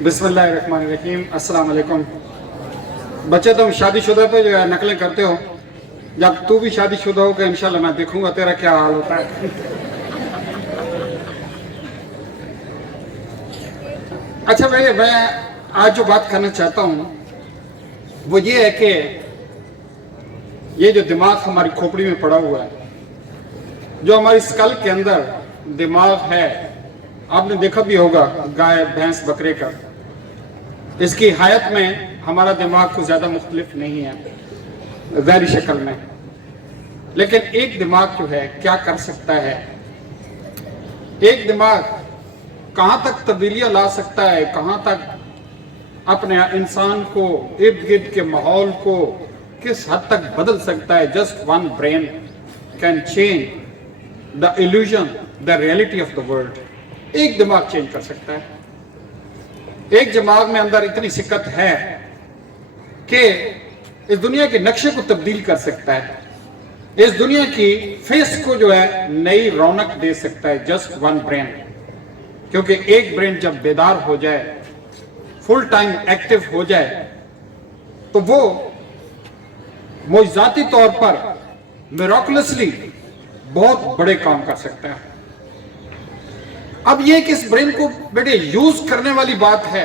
बिस्मिल्लाहिर्रहमानिर्रहीम। अस्सलाम वालेकुम। बच्चे तुम शादीशुदा पे जो है नकलें करते हो, जब तू भी शादीशुदा होगा इंशाल्लाह मैं देखूंगा तेरा क्या हाल होता है। अच्छा भाई, मैं आज जो बात करना चाहता हूँ वो ये है कि ये जो दिमाग हमारी खोपड़ी में पड़ा हुआ है, जो हमारी स्कल के अंदर दिमाग है, आपने देखा भी होगा गाय भैंस बकरे का, इसकी हायत में हमारा दिमाग कुछ ज़्यादा मुख्तलिफ नहीं है ज़ाहिरी शक्ल में, लेकिन एक दिमाग जो है क्या कर सकता है, एक दिमाग कहाँ तक तब्दीलियाँ ला सकता है, कहाँ तक अपने इंसान को इर्द गिर्द के माहौल को किस हद तक बदल सकता है। Just one brain can change the illusion the reality of the world. एक दिमाग चेंज कर सकता है। एक दिमाग में अंदर इतनी सिकत है कि इस दुनिया के नक्शे को तब्दील कर सकता है, इस दुनिया की फेस को जो है नई रौनक दे सकता है। जस्ट वन ब्रेन, क्योंकि एक ब्रेन जब बेदार हो जाए, फुल टाइम एक्टिव हो जाए, तो वो मुआजिजाती तौर पर मिराकुलसली बहुत बड़े काम कर सकता है। अब ये कि इस ब्रेन को बेटे यूज करने वाली बात है,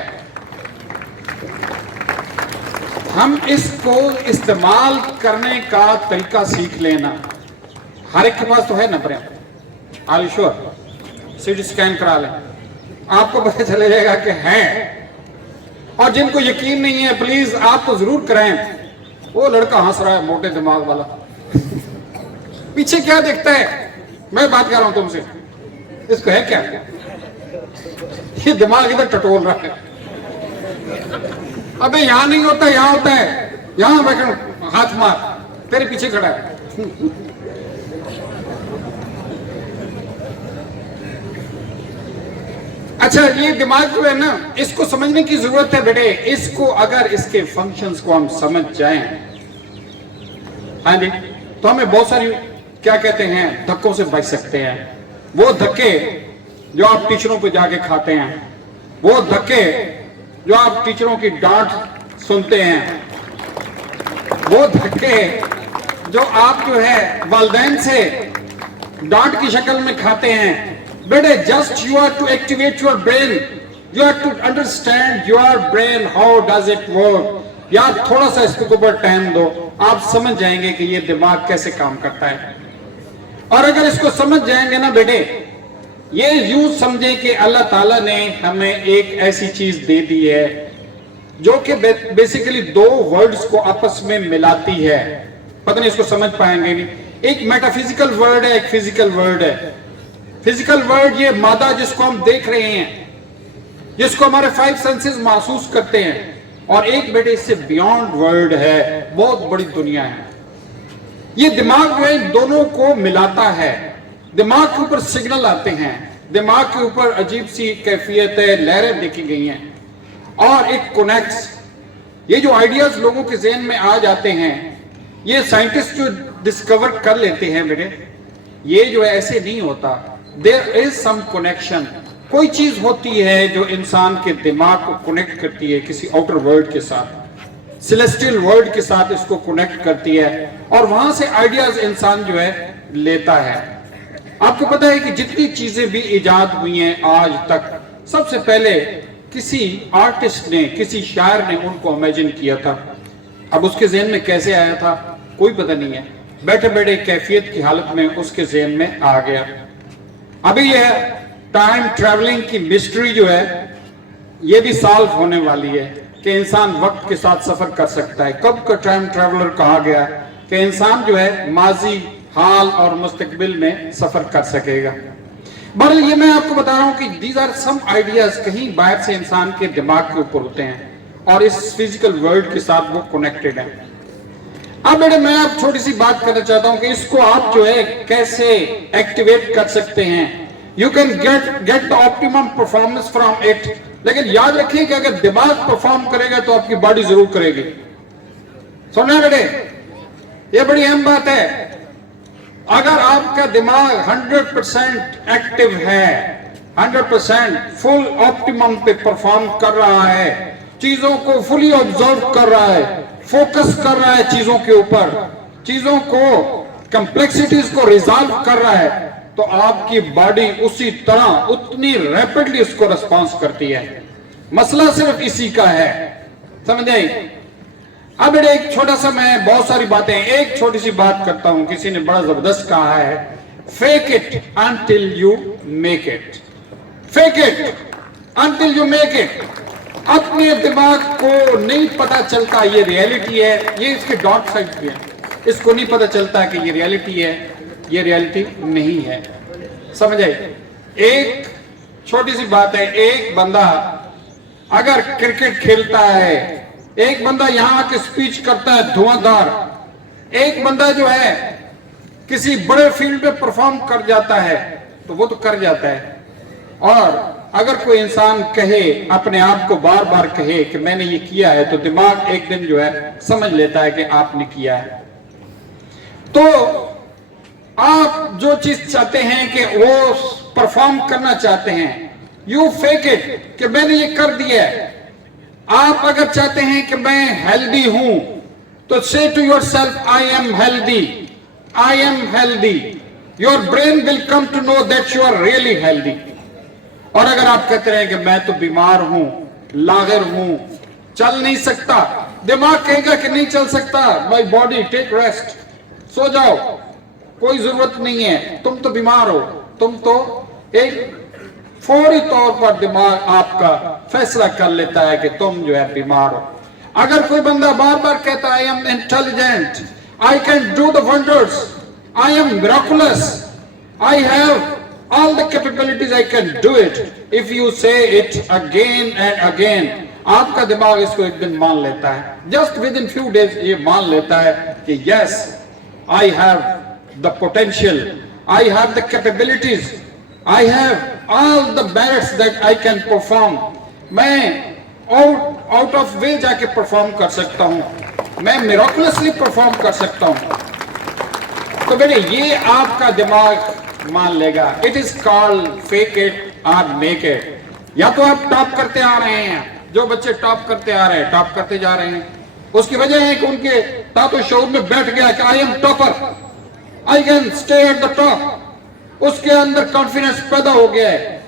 हम इसको इस्तेमाल करने का तरीका सीख लेना। हर एक के पास तो है ना brain, are sure? CT scan करा लें, आपको पता चले जाएगा कि है। और जिनको यकीन नहीं है प्लीज आप तो जरूर कराएं। वो लड़का हंस रहा है मोटे दिमाग वाला, पीछे क्या देखता है? मैं बात कर रहा हूं तुमसे, इसको है क्या? ये दिमाग इधर टटोल रहा है। अबे यहां नहीं होता, यहां होता है, यहां बैठ, हाथ मार, तेरे पीछे खड़ा है। अच्छा, ये दिमाग जो है ना, इसको समझने की जरूरत है बेटे। इसको अगर इसके फंक्शंस को हम समझ जाएं, हाँ जी, तो हमें बहुत सारी क्या कहते हैं धक्कों से बच सकते हैं। वो धक्के जो आप टीचरों पे जाके खाते हैं, वो धक्के जो आप टीचरों की डांट सुनते हैं, वो धक्के जो आप जो है वालिदैन से डांट की शक्ल में खाते हैं। बेटे just you are to activate your brain, you are to understand your brain, how does it work. यार थोड़ा सा इसके ऊपर टाइम दो, आप समझ जाएंगे कि ये दिमाग कैसे काम करता है। और अगर इसको समझ जाएंगे ना बेटे, ये यूं समझे कि अल्लाह ताला ने हमें एक ऐसी चीज दे दी है जो कि बेसिकली दो वर्ड्स को आपस में मिलाती है। पता नहीं इसको समझ पाएंगे नहीं। एक मेटाफिजिकल वर्ड है, एक फिजिकल वर्ड है। फिजिकल वर्ड ये मादा जिसको हम देख रहे हैं, जिसको हमारे 5 सेंसेस महसूस करते हैं, और एक बेटे इससे बियॉन्ड वर्ल्ड है, बहुत बड़ी दुनिया है। ये दिमाग जो है इन दोनों को मिलाता है। दिमाग के ऊपर सिग्नल आते हैं, दिमाग के ऊपर अजीब सी कैफियत है, लहरें देखी गई हैं, और इट कनेक्ट्स। ये जो आइडियाज लोगों के ज़हन में आ जाते हैं, ये साइंटिस्ट जो डिस्कवर कर लेते हैं बेटे, ये जो है ऐसे नहीं होता। There is some connection. कोई चीज होती है जो इंसान के दिमाग को कनेक्ट करती है किसी आउटर वर्ल्ड के साथ, सेलेस्टियल वर्ल्ड के साथ इसको कनेक्ट करती है, और वहां से आइडियाज इंसान जो है लेता है। आपको पता है कि जितनी चीजें भी इजाद हुई हैं आज तक, सबसे पहले किसी आर्टिस्ट ने, किसी शायर ने उनको इमेजिन किया था। अब उसके ज़हन में कैसे आया था कोई पता नहीं है, बैठे बैठे कैफियत की हालत में उसके ज़हन में आ गया। अभी यह टाइम ट्रैवलिंग की मिस्ट्री जो है ये भी सॉल्व होने वाली है कि इंसान वक्त के साथ सफर कर सकता है। कब का टाइम ट्रैवलर कहा गया कि इंसान जो है माजी, हाल और मुस्तकबिल में सफर कर सकेगा। बहरहाल ये मैं आपको बता रहा हूं कि दीज आर सम आइडियाज कहीं बाहर से इंसान के दिमाग के ऊपर होते हैं और इस फिजिकल वर्ल्ड के साथ वो कनेक्टेड है। अब बेटे मैं आप छोटी सी बात करना चाहता हूं कि इसको आप जो है कैसे एक्टिवेट कर सकते हैं। You can get the optimum performance from it. लेकिन याद रखिए कि अगर दिमाग परफॉर्म करेगा तो आपकी बॉडी जरूर करेगी। सुनना बेटे, ये बड़ी अहम बात है। अगर आपका दिमाग 100% एक्टिव है 100% फुल ऑप्टिमम पे परफॉर्म कर रहा है, चीजों को फुली ऑब्जर्व कर रहा है, फोकस कर रहा है चीजों के ऊपर, चीजों को कॉम्प्लेक्सिटीज को रिजॉल्व कर रहा है, तो आपकी बॉडी उसी तरह उतनी रैपिडली उसको रिस्पॉन्स करती है। मसला सिर्फ इसी का है, समझ आई? अब बेटे एक छोटा सा, मैं बहुत सारी बातें, एक छोटी सी बात करता हूं। किसी ने बड़ा जबरदस्त कहा है, fake it until you make it, fake it until you make it. अपने दिमाग को नहीं पता चलता ये रियलिटी है, ये इसके डार्क साइड भी है, इसको नहीं पता चलता कि ये रियलिटी है, ये रियलिटी नहीं है, समझ आई? एक छोटी सी बात है, एक बंदा अगर क्रिकेट खेलता है, एक बंदा यहां आके स्पीच करता है धुआंधार, एक बंदा जो है किसी बड़े फील्ड में परफॉर्म कर जाता है, तो वो तो कर जाता है। और अगर कोई इंसान कहे, अपने आप को बार बार कहे कि मैंने ये किया है, तो दिमाग एक दिन जो है समझ लेता है कि आपने किया है। तो आप जो चीज चाहते हैं कि वो परफॉर्म करना चाहते हैं, यू फेक इट कि मैंने ये कर दिया है। आप अगर चाहते हैं कि मैं हेल्दी हूं, तो say to yourself, I am healthy, I am healthy. Your brain will come to know that you are really healthy. और अगर आप कहते रहे कि मैं तो बीमार हूं, लागर हूं, चल नहीं सकता, दिमाग कहेगा कि नहीं चल सकता, माय बॉडी टेक रेस्ट, सो जाओ, कोई जरूरत नहीं है, तुम तो बीमार हो। तुम तो एक फौरी तौर पर दिमाग आपका फैसला कर लेता है कि तुम जो है बीमार हो। अगर कोई बंदा बार बार कहता है I am intelligent, I can do the wonders, I am miraculous, I have all the capabilities, I can do it. If you say it again and again, आपका दिमाग इसको एक दिन मान लेता है, just within few days ये मान लेता है कि yes, I have the potential, I have the capabilities, I have all the merits that I can perform. मैं out of way जाके perform कर सकता हूँ, मैं miraculously perform कर सकता हूँ। तो बेटे ये आपका दिमाग मान लेगा। It is called fake it और मेक इट। या तो आप टॉप करते आ रहे हैं, जो बच्चे टॉप करते आ रहे हैं, टॉप करते जा रहे हैं, उसकी वजह है कि उनके तातो शऊर में बैठ गया कि I am topper, I can stay at the top, उसके अंदर कॉन्फिडेंस पैदा हो गया है।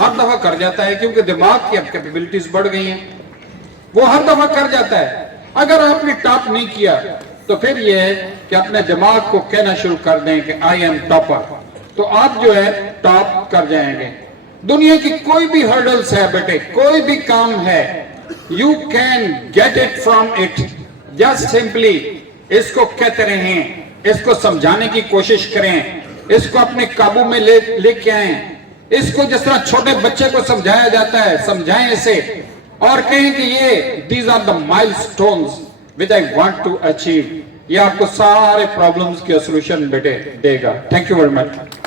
हर दफा कर जाता है क्योंकि दिमाग की अब कैपेबिलिटीज बढ़ गई हैं, वो हर दफा कर जाता है। अगर आपने टॉप नहीं किया तो फिर यह है कि अपने दिमाग को कहना शुरू कर दें कि आई एम टॉपर, तो आप जो है टॉप कर जाएंगे। दुनिया की कोई भी हर्डल्स है बेटे, कोई भी काम है, you can get it from it, just simply इसको कहते रहें, इसको समझाने की कोशिश करें, इसको अपने काबू में लेके आए, इसको जिस तरह छोटे बच्चे को समझाया जाता है समझाएं इसे, और कहें कि ये these are the milestones which I want to achieve. ये आपको सारे प्रॉब्लम्स के सॉल्यूशन बेटे देगा। Thank you very much.